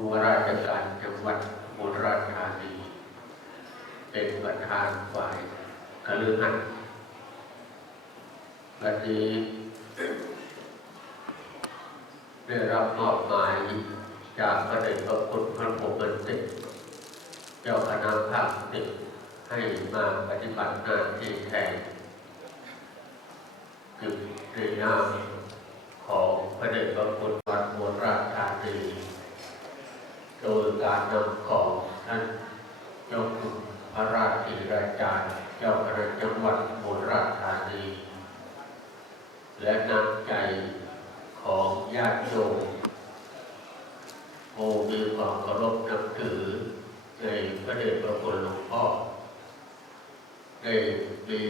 ผู้ว่าราชการจังหวัดอุบลราชธานีเป็นประธานฝ่ายกลือหันวันนี้ได้รับมอบหมายจากพระเดชพระคุณพระพรมเตเจ้าคณะภาคหนึ่งให้มาปฏิบัติหน้าที่แทนจึงในนามของพระเดชพระคุณวัดโบราชธานี โดยการนำของท่านเจ้าคุณพระราชีราจารย์เจ้าคณะจังหวัดโบราชธานี และนำใจของญาติโยมผู้มีความเคารพนับถือ ในพระเดชพระคุณหลวงพ่อได้มี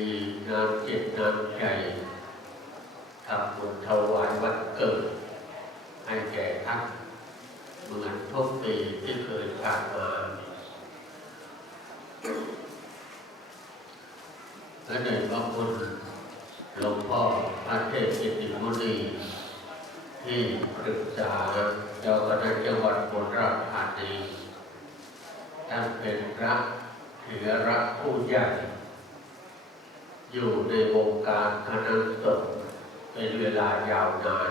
น้ำจิตน้ำใจทำบุญถวายวันเกิด ให้แก่ท่าน เหมือนทุกปีที่เคยผ่านมาและในพระคุณหลวงพ่อพระเทพกิติมุนีที่ปรึกษาเจ้าคณะจังหวัดบนราชธานีท่านเป็นพระเถระผู้ใหญ่อยู่ในวงการคณะสงฆ์เป็นเวลายาวนาน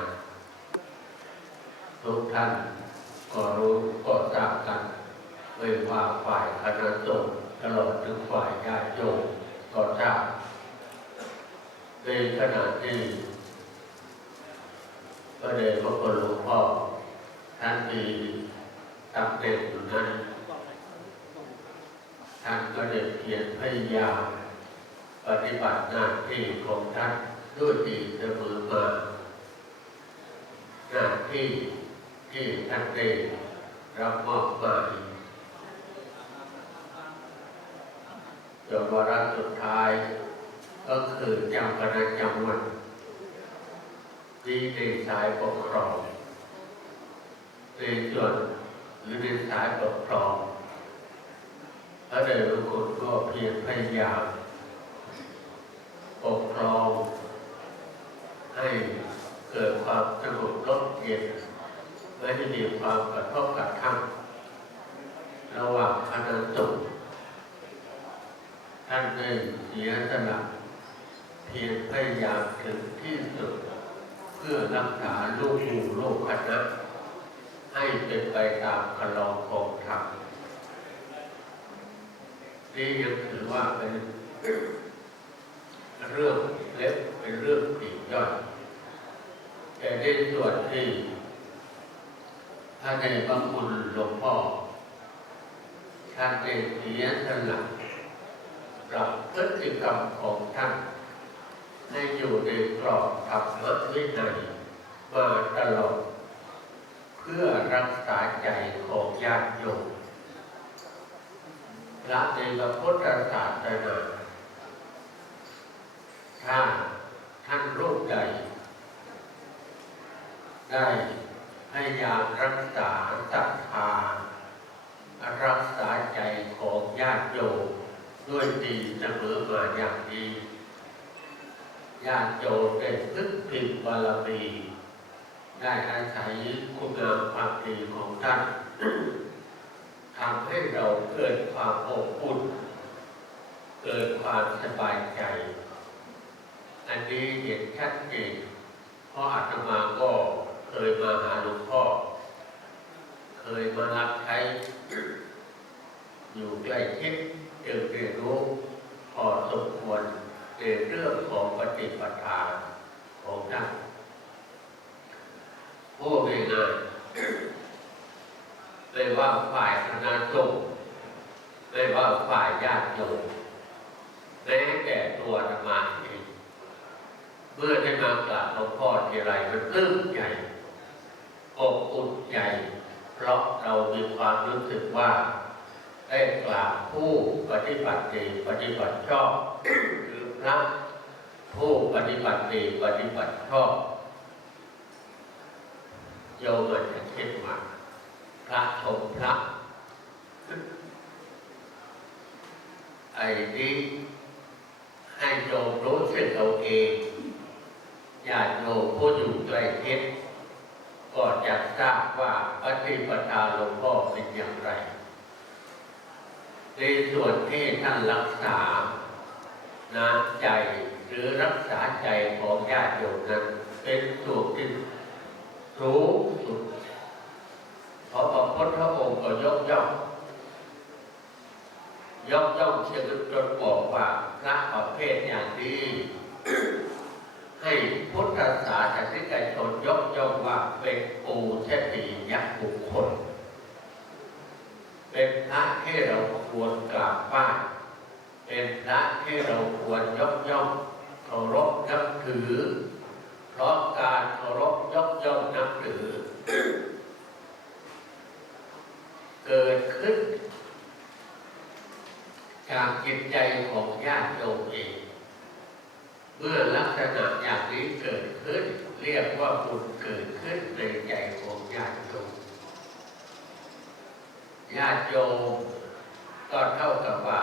ทุกท่าน ก็รู้ก็ทราบกันไม่ว่าฝ่ายคณะสงฆ์ตลอดถึงฝ่ายญาติโยมก็ทราบในขณะที่พระเดชพระคุณหลวงพ่อท่านมีตำแหน่งอยู่นั้นท่านก็ได้เพียรพยายามปฏิบัติหน้าที่ของท่านด้วยดีเสมอมาหน้าที่ ที่ท่านได้รับมอบหมายจนวาระสุดท้าย ก็คือเจ้าคณะจังหวัดที่ในสายปกครองในส่วนหรือในสายปกครองพระเดชพระคุณก็เพียรพยายามปกครองให้เกิดความสงบร่มเย็น ไม่ให้มีความกระทบกระทั่งระหว่างคณะสงฆ์ท่านได้เสียสละเพียรพยายามถึงที่สุด เพื่อรักษาลูกหมู่ลูกคณะให้เป็นไปตามคลองของธรรมนี่ยังถือว่าเป็นเรื่องเล็กเป็นเรื่องปีกย่อยแต่ในส่วนที่านในบางคุณหลวงพ่อท่านได้เสียสละปรับพฤติกรรมของท่านให้อยู่ในกรอบธรรมวินัยมาตลอด เพื่อรักษาใจของญาติโยมพระในพระพุทธศาสนาถ้าท่านรูปใดได้ พยายามรักษาศรัทธารักษาใจของญาติโยมด้วยดีเสมอมาอย่างดีญาติโยมได้พึ่งพิงบารมีได้อาศัยคุณงามความดีของท่านทำให้เราเกิดความอบอุ่นเกิดความสบายใจ อันนี้เห็นชัดเจนเพราะอาตมาก็ ยมาหาหลวงพ่อ เคยมารับใช้อยู่ใกล้ชิดจึงเรียนรู้พอสมควรในเรื่องของปฏิปทาของท่านผู้ง่ายๆไม่ว่าฝ่ายคณะสงฆ์ไม่ว่าฝ่ายญาติโยมแม้แต่ตัวธรรมาเองเมื่อได้มากราบหลวงพ่อทีไรมันปลื้มใจอบอุ่นใจ เพราะเรามีความรู้สึกว่าได้กราบผู้ปฏิบัติดีปฏิบัติชอบ คือพระผู้ปฏิบัติดีปฏิบัติชอบ โยมอาจจะคิดว่าพระชมพระ ไอ้นี้ให้โยมรู้สึก เอาเองญาติโยมผู้อยู่ใกล้ชิดก็จะทราบว่าปฏิปทาหลวงพ่อเป็นอย่างไร ในส่วนที่ท่านรักษาน้ำใจหรือรักษาใจของญาติโยมนั้น เป็นส่วนที่สูงสุดเพราะพระพุทธองค์ก็ยกย่องยกย่องเชิญจนบอกว่าพระประเภทอย่างนี้ ให้พุทธศาสนิกชนยกย่องว่าเป็นปูเชตียักษ์บุคคล เป็นพระที่เราควรกราบไหว้เป็นพระที่เราควรยกย่องเคารพนับถือ เพราะการเคารพยกย่องนับถือ เกิดขึ้นจากจิตใจของญาติโยมเอง เมื่อลักษณะอย่างนี้เกิดขึ้น เรียกว่าบุญเกิดขึ้นในใจของญาติโยมญาติโยมก็เท่ากับว่า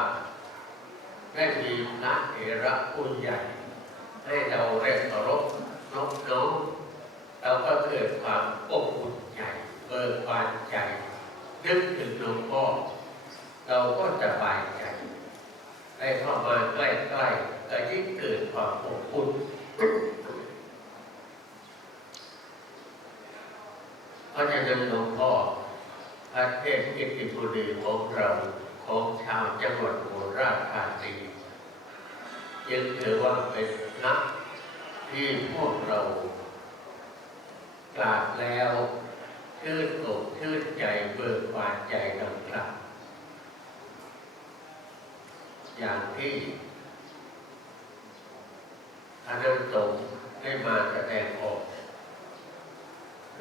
ได้มีพระเถระผู้ใหญ่ ให้เราเคารพนอบน้อมเราก็เกิดความอบอุ่นใจเบิกบานใจนึกถึงหลวงพ่อเราก็สบายใจได้เข้ามาใกล้ๆ ก็ยิ่งเกิดความอบอุ่นพราะฉะนั้นหลวงพ่อพระเทพกิติบุรีของเราของชาวจังหวัดโคราชธานียังถือว่าเป็นพระที่พวกเรากราบแล้วชื่นอกชื่นใจเบิกบานใจดังกล่าวอย่างที่ คณะสงฆ์ได้มาแสดงออก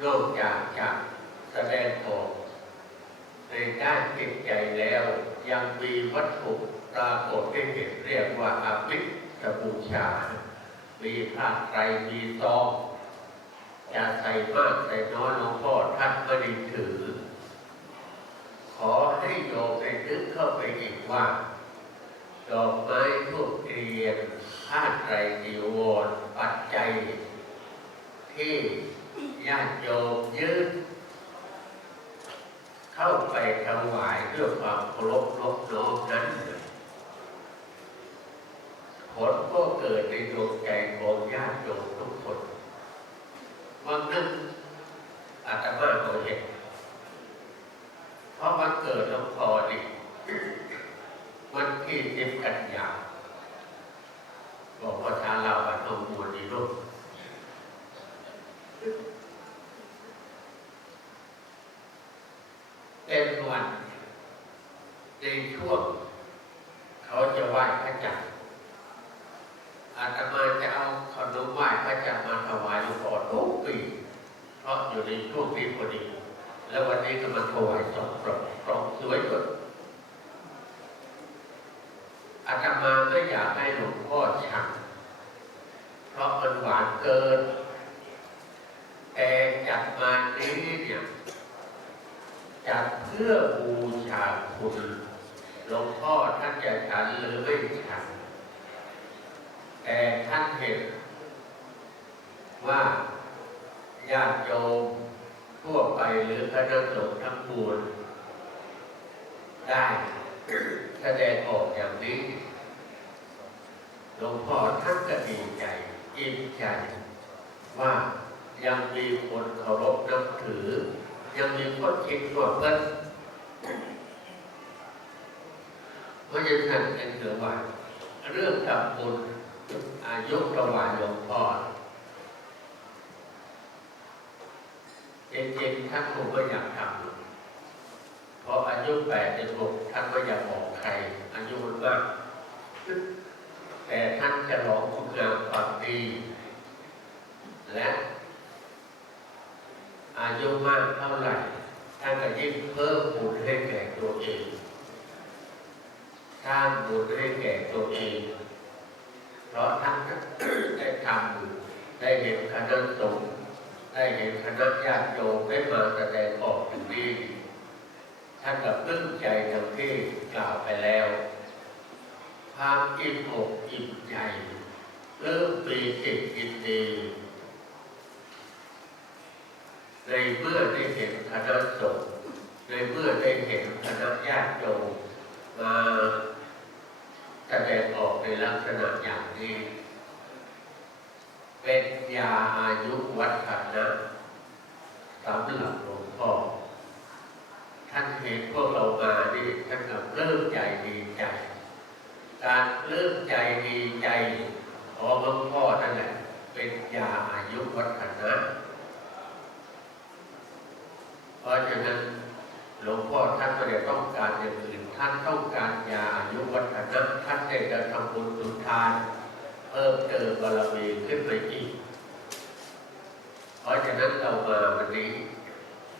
นอกจากจะแสดงออกในด้านจิตใจแล้ว ยังมีวัตถุปรากฏให้เห็นเรียกว่าอามิสบูชา มีผ้าไตรมีซองจะใส่มากใส่น้อยหลวงพ่อท่านไม่ได้ถือ ขอให้โยมได้นึกเข้าไปอีกว่า ดอกไม้ทูบเทียน ผ้าไตรจีวรปัจจัย ที่ญาติโยมยืดเข้าไปถวายด้วยความเคารพนอบน้อมนั้น ผลก็เกิดในดวงญาติโยมทุกคนวันนั้นอาตมาก็เห็นเพราะวันเกิดหลวงพ่อนี่ วันที่สิบกันยาบอกว่าทางเราบันทงมวลดีลูกเป็นวันในช่วง เขาจะไหว้พระจันทร์อาตมาจะเอาขนมไหว้พระจันทร์มาถวายหลวงพ่อทุกปี เพราะอยู่ในช่วงนี้พอดี แล้ววันนี้ก็มาถวายสองกล่องกล่องสวยสุด อาตมาไม่อยากให้หลวงพ่อฉันเพราะมันหวานเกิน แต่จัดมานี้เนี่ยจัดเพื่อบูชาคุณหลวงพ่อท่านจะฉันหรือไม่ฉัน แต่ท่านเห็น ว่าญาติโยมทั่วไปหรือคณะสงฆ์ทั้งมวลได้ แสดงออกอย่างนี้หลวงพ่อท่านก็ดีใจอิ่มใจ ว่ายังมีคนเคารพนับถือ ยังมีคนคิดว่าเพิ่นเพราะฉะนั้นเป็นเถือว่า เรื่องทำบุญอายุประวายหลวงพ่อจริงๆท่านคงก็อยากทำ ยุแปดสิบหกท่านก็อยากบอกใครอายุมันมากแต่ท่านจะร้องคุณงามความดี และอายุมากเท่าไหร่ ท่านก็ยิ่งเพิ่มบุญให้แก่ตัวเองสร้างบุญให้แก่ตัวเอง เพราะท่านได้ทำได้เห็นคณะสงฆ์ได้เห็นคณะญาติโยมได้มาแสดงออกถึงนี้ ท่านกับปลื้มใจดังที่กล่าวไปแล้วความอิ่มอกอิ่มใจเริ่มปีติดยินดีในเมื่อได้เห็นคณะสงฆ์ในเมื่อได้เห็นคณะญาติโยมมาแสดงออกในลักษณะอย่างนี้ เป็นยาอายุวัฒนะสำหรับหลวงพ่อ ท่านเห็นพวกเรามานี่ท่านก็เริ่มใจดีใจ การเริ่มใจดีใจของหลวงพ่อนั่นแหละเป็นยาอายุวัฒนะเพราะฉะนั้นหลวงพ่อท่านไม่ได้ต้องการอย่างอื่นท่านต้องการยาอายุวัฒนะท่านได้จะทำบุญสุนทาน เพิ่มเติมบารมีขึ้นไปอีกเพราะฉะนั้นเรามาวันนี้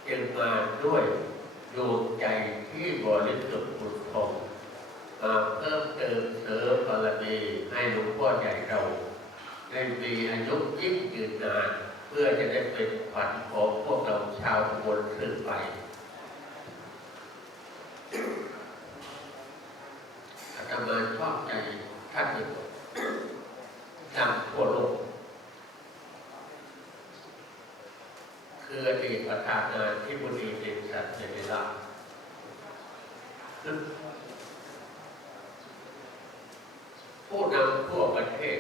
จึงมาด้วย ดวงใจที่บริสุทธิ์ผุดผ่องมาเพิ่มเติมเสริมบารมีให้หลวงพ่อใหญ่เราได้มีอายุยิ่งยืนนาน เพื่อจะได้เป็นขวัญของพวกเราชาวตำบลสืบไป อาตมาชอบใจท่านหนึ่งทั่วโลก คื ออดีตประธานาธิบดีเดนสันเซเวลาผู้นำทั่วประเทศ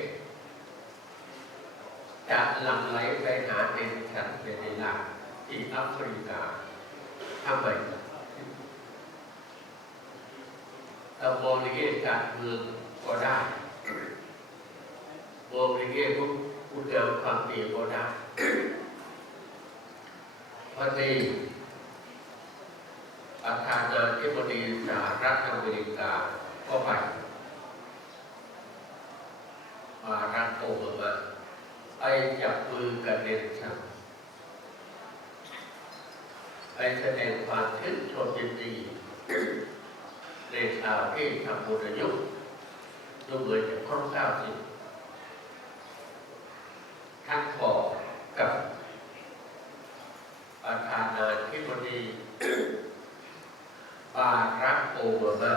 จะหลั่งไหลไปหาเดนสันเซเวลาที่แอฟริกาทำไมเรามองในแง่การเมืองก็ได้มองในแง่พุทธงามความดีก็ได้ วันนี้ประธานาธิบดีสหรัฐอเมริกาก็ไปบารักโอบามาไปจับมือกับเด็นสันไปแสดงความชื่นชมยินดีในข่าวที่ทำบุญยุดูเหมือนจะครบเก้าสิบท่านบอกกับ ประธานาธิบดีบารักโอบามา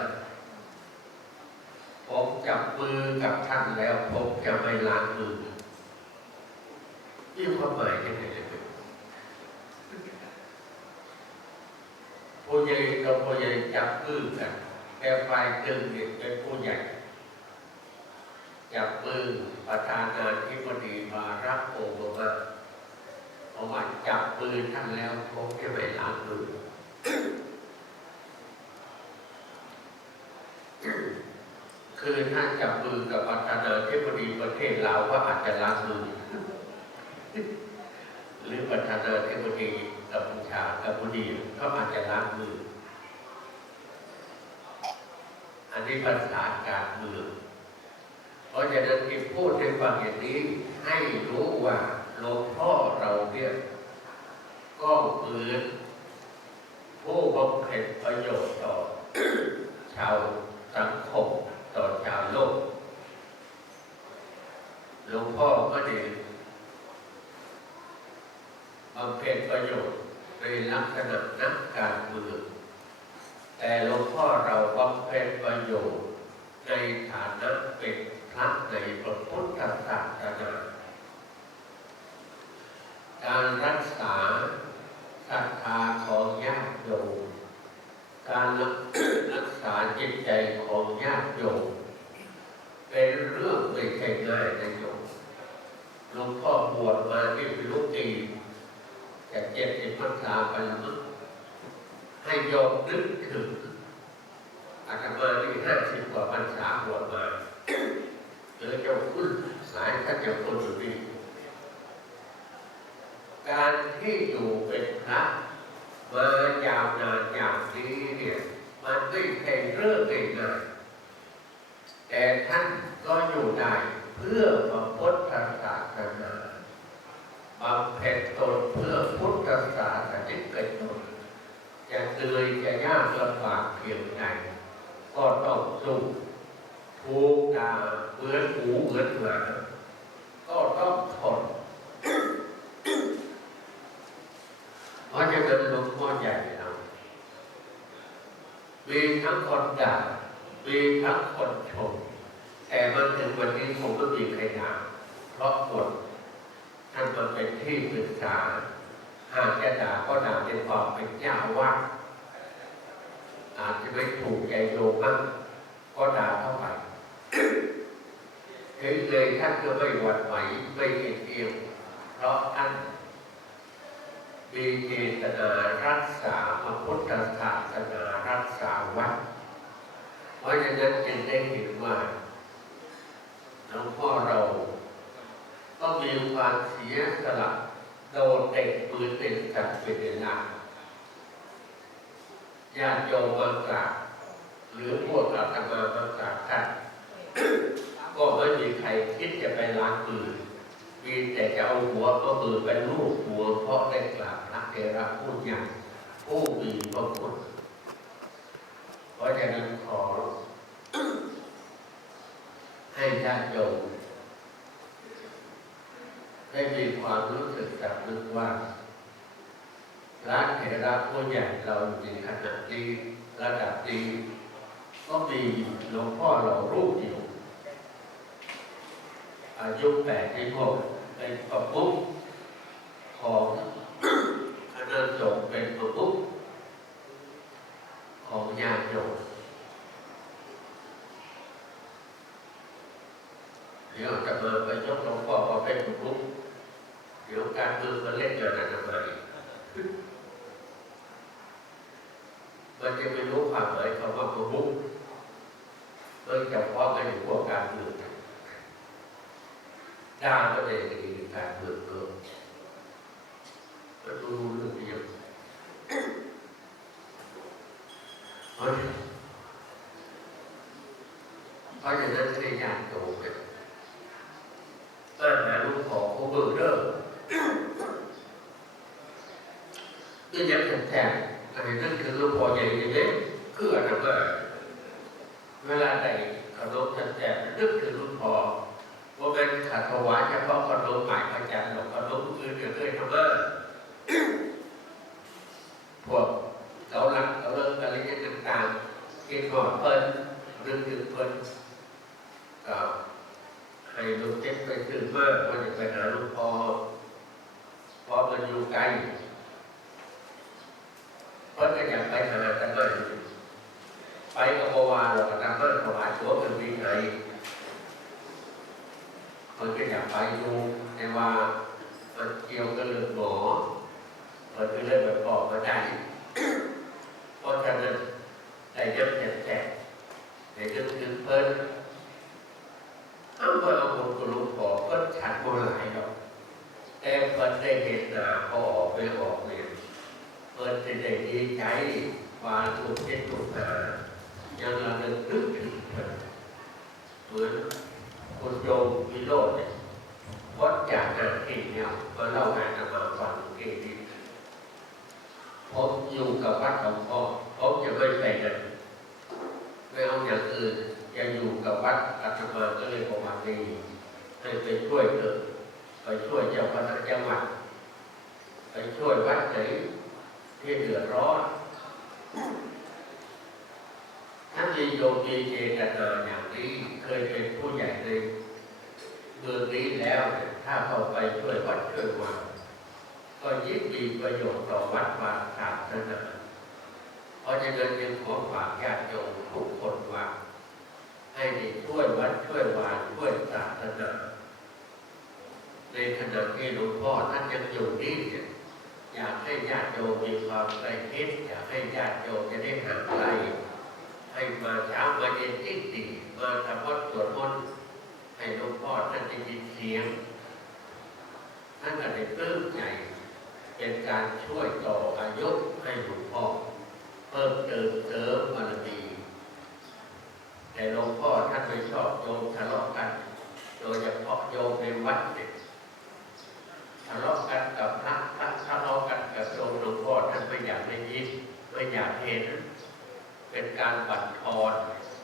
ผมจับมือกับท่านแล้วผมจะไม่ล้างมือนี่ความหมายยังไงเลยผู้ ใหญ่กับผู้ใหญ่จับมือกันแต่ฝ่ายจึงเนี่ยเป็นผู้ใหญ่จับมือประธานาธิบดีบารักโอบามาเพราะว่าจับปืนท่านแล้วผมจะไม่ล้างมือคือถ้าจับมือกับประธานาธิบดีประเทศลาวก็อาจจะล้างมือหรือประธานาธิบดี กัมพูชากัมพูดีก็อาจจะล้างมือ อันนี้ภาษาการเมืองเพราะฉะนั้นที่พูดให้ฟังอย่างนี้ ให้รู้ว่าหลวงพ่อเราเนี่ยก็เหมือนผู้บำเพ็ญประโยชน์ต่อชาวสังคมต่อชาวโลกหลวงพ่อก็ได้บำเพ็ญประโยชน์ในลักษณะนักการเมืองแต่หลวงพ่อเราบำเพ็ญประโยชน์ในฐานะเป็นพระในพระพุทธศาสนา การรักษาศรัทธาของญาติโยม การรักษาจิตใจของญาติโยม เป็นเรื่องไม่ใช่ง่ายนะโยมห ลวงพ่อบวชมาที่เป็นลูกตีจะเจ็ดสิบพรรษาไปแล้วมั้งให้โยมนึกถึงอาตมาที่ห้าสิบกว่าพรรษาบวชมาหรือเจ้าคุณสายท่านเจ้าคุณอยู่นี่การที่อยู่เป็นพระมายาวนานอย่างนี้เนี่ยมันไม่ใช่เรื่องง่ายแต่ท่านก็อยู่ได้เพื่อพระพุทธศาสนา บำเพ็ญตนเพื่อพุทธศาสนิกชนจะเหนื่อยจะยากลำบากเพียงใดก็ต้องสู้ถูกด่าเหมือนหมูเหมือนหมาก็ต้องทนเพราะฉะนั้นลงพ่อใหญ่เรามีทั้งคนด่ามีทั้งคนชมแต่มันถึงวันนี้ผมก็มีใครด่าเพราะหมด ท่านมาเป็นที่ปรึกษา หากจะด่าก็ด่าในความเป็นเจ้าอาวาสอาจจะไม่ถูกใจโยมมากก็ด่าเข้าไปถึงเลยท่านก็ไม่หวั่นไหวไม่เอ็นเอียงเพราะท่านมีเจตนารักษาพระพุทธศาสนารักษาวัดเพราะฉะนั้นจึงได้เห็นว่าหลวงพ่อเรา ยสละโดนเด็กปืนเป็นจัดเป็นเวลาญาติโยมมากราบหรือพวกอาตมามากราบท่านก็ไม่มีใครคิดจะไปล้างมือมีแต่จะเอาหัวก็มือไปลูบหัวเพราะได้กราบพระเทระผู้ใหญ่ผู้มีพระคุณเพราะฉะนั้นขอให้ญาติโยม ได้มีความรู้สึกจับนึกว่าพระเถระผู้ใหญ่เราในขณะนี้ระดับนี้ก็มีหลวงพ่อเรารูปเดียวอายุแปดที่หกเป็นประมุขของคณะสงฆ์เป็นประมุขของญาติโยมเดี๋ยวจะมาไปยกหลวงพ่อมาเป็นประมุข เดี๋ยวการเมืองมาเล่นงานอะไรมาอีกมันจะไม่รู้ความหมายคำว่าประมุขโดยเฉพาะในหัวการเมืองดาก็เลยคดีการเมืองเกิดก็รู้เรื่องเดียวเพราะเพราะฉะนั้นให้ญาติโยมเนี่ยอาหาลูกของผู้เบิกเริ่มก็ยังแทนอันนี้นั่นคือลูกพอใหญ่ยังไงคืออันนั้นว่าเวลาใดขนมแทนนึกถึงลูกพอ ว่าเป็นขัดถวายเฉพาะขนมหมายพระจันทร์หรอกขนมอื่นเดี๋ยวเคยทำมาพวกเกาลัดเกาเลิกอะไรอย่างต่างๆกินหอดเพิ่นเรื่องถึงเพิ่นก็ให้ ลูกเจ็บไปซื้อมากว่าจะไปหาลูกพอพอมันอยู่ไกลเพิ่นก็อยากไปหาแต่ไม่ไปกับวาเราก็ทำมาถวายตัวเป็นวิไง มันก็อยากไปดูแต่ว่ามันเกี่ยวกับเรื่องหมอมันก็เลยแบบออกมาได้เพราะฉะนั้นได้ยับแจกแจกได้ยับถึงเพิ่นเอามาเอาคนกลุ่มบอกก็ฉันโบราณหรอกแต่เพิ่นได้เห็นหนาพอออกไปออกเนี่ยเพิ่นจะได้ดีใจว่าถูกเจ็ดถูกหายังระลึกนึกถึงเพิ่นเหมือน คุณโยมวิโรจน์เนี่ยวัดจากงานเองเนี่ยมาเล่างานมาฟังเองดีผมอยู่กับวัดหลวงพ่อผมจะไม่ไปไหนไม่เอาอย่างอื่นจะอยู่กับวัดอาตมาก็เลยบอกว่าดีให้ไปช่วยเถอะไปช่วยเจ้าคณะจังหวัดไปช่วยวัดไหนที่เดือดร้อนถ้ามีโยมมีเจตนาอย่างนี้เคยเป็นผู้ใหญ่ในเมืองนี้แล้วเนี่ยถ้าเข้าไปช่วยวัดช่วยวัดก็ยิ่งมีประโยชน์ต่อวัดวาศาสนาเพราะฉะนั้นจึงขอฝากญาติโยมทุกคนว่า ให้ได้ช่วยวัดช่วยวานช่วยศาสนาในขณะที่หลวงพ่อท่านยังอยู่นี่เนี่ยอยากให้ญาติโยมมีความใกล้ชิดอยากให้ญาติโยมจะได้ห่างไกลให้มาเช้ามาเย็นยิ่งดีมาทำวัดสวดมนต์ให้หลวงพ่อท่านได้ยินเสียงท่านก็ได้ปลื้มใจเป็นการช่วยต่ออายุให้หลวงพ่อ พิ่มเติมเสริมบารมีแต่หลวงพ่อท่านไม่ชอบโยมทะเลาะกัน โดยเฉพาะโยมในวัดเนี่ยทะเลาะกันกับพระพระทะเลาะกันกับโยมหลวงพ่อท่านไม่อยากได้ยินไม่อยากเห็น เป็นการบั่นทอน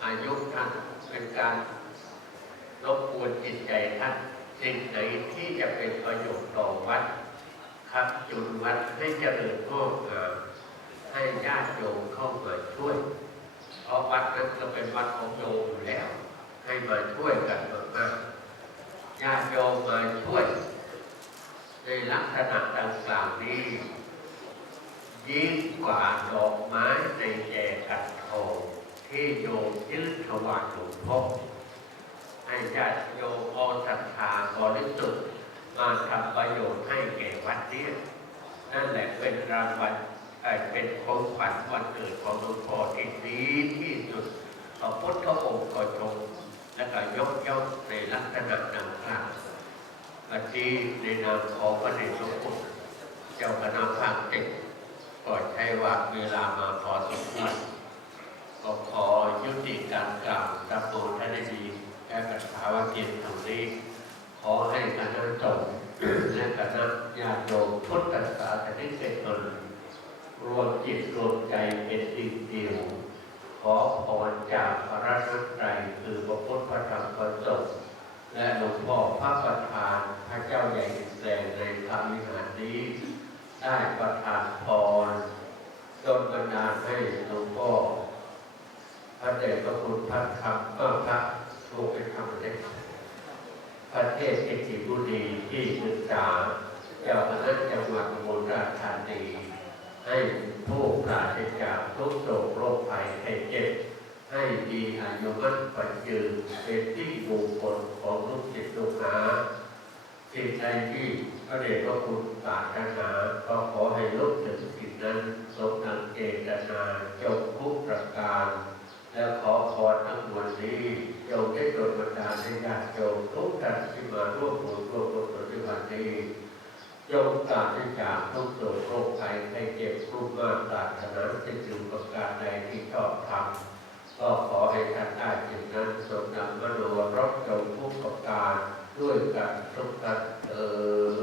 อายุท่านเป็นการรบกวนจิตใจท่านสิ่งไหนที่จะเป็นประโยชน์ต่อวัดครับจุดวัดให้เจริญงอกงาม ให้ญาติโยมเข้ามาช่วย เพราะวัดนั้นก็เป็นวัดของโยมอยู่แล้ว ให้มาช่วยกันมากๆญาติโยมมาช่วย ในลักษณะดังกล่าวนี้ ยิ่งกว่าดอกไม้ในแจกันทองที่โยมยื่นถวายหลวงพ่อให้ญาติโยมเอาศรัทธาบริสุทธิ์มาทำประโยชน์ให้แก่วัดนี้นั่นแหละเป็นรางวัล เป็นของขวัญวันเกิดของหลวงพ่อที่ดีที่สุดพระพุทธองค์ก็ชมและก็ยกย่องในลักษณะดังกล่าววันนี้ในนามของพระเดชพระคุณเจ้าคณะภาคเจ็ดก็ใช้ว่าเวลามาพอสมควรก็ขอยุติการกล่าวรับโปรดท่านได้ดีแก้ปัญหาวาเกียรติตรงนี้ ขอให้คณะสงฆ์และคณะญาติโยมพุทธศาสนิกชน รวมจิตรวมใจเป็นสิ่งเดียว ขอพรจากพระรัตนตรัยคือพระพุทธพระธรรมพระสงฆ์และหลวงพ่อพระประธานพระเจ้าใหญ่แสงในธรรมวิหารนี้ได้ประทานพรจนบันดาลให้หลวงพ่อพระเดชพระคุณพระธรรมก็พระทูกเป็นธรรมเด็กพระเทพเกจิบุรีที่ศึกษาเจ้าคณะจังหวัดอุบลราชธานีให้ผู้ปราศจากทุกโศกโรคภัยไข้เจ็บ ให้มีอายุมั่นปัจยืนเป็นที่บุคคลของลู กศิษย์ลูกหาสิ่งใดที่พระเดชพระคุณปรารถนาก็ขอให้ลุกถึงสิ่งนั้นสมดังเจตนาจงทุกประการ และขอพรทั้งมวลนี้จงได้โดนบันดาลให้ญาติโยมทุกท่านที่มาร่วมบุญร่วมบุญในวันนี้จงปราศจากทุกโศกโรคภัยไข้เจ็บทุกข์มากปรารถนาสิ่งหนึ่งประการใดที่ชอบทำก็ขอให้ท่านได้สิ่งนั้นสมดังมโนรสจงทุกประการ ด้วยการทุกการเออ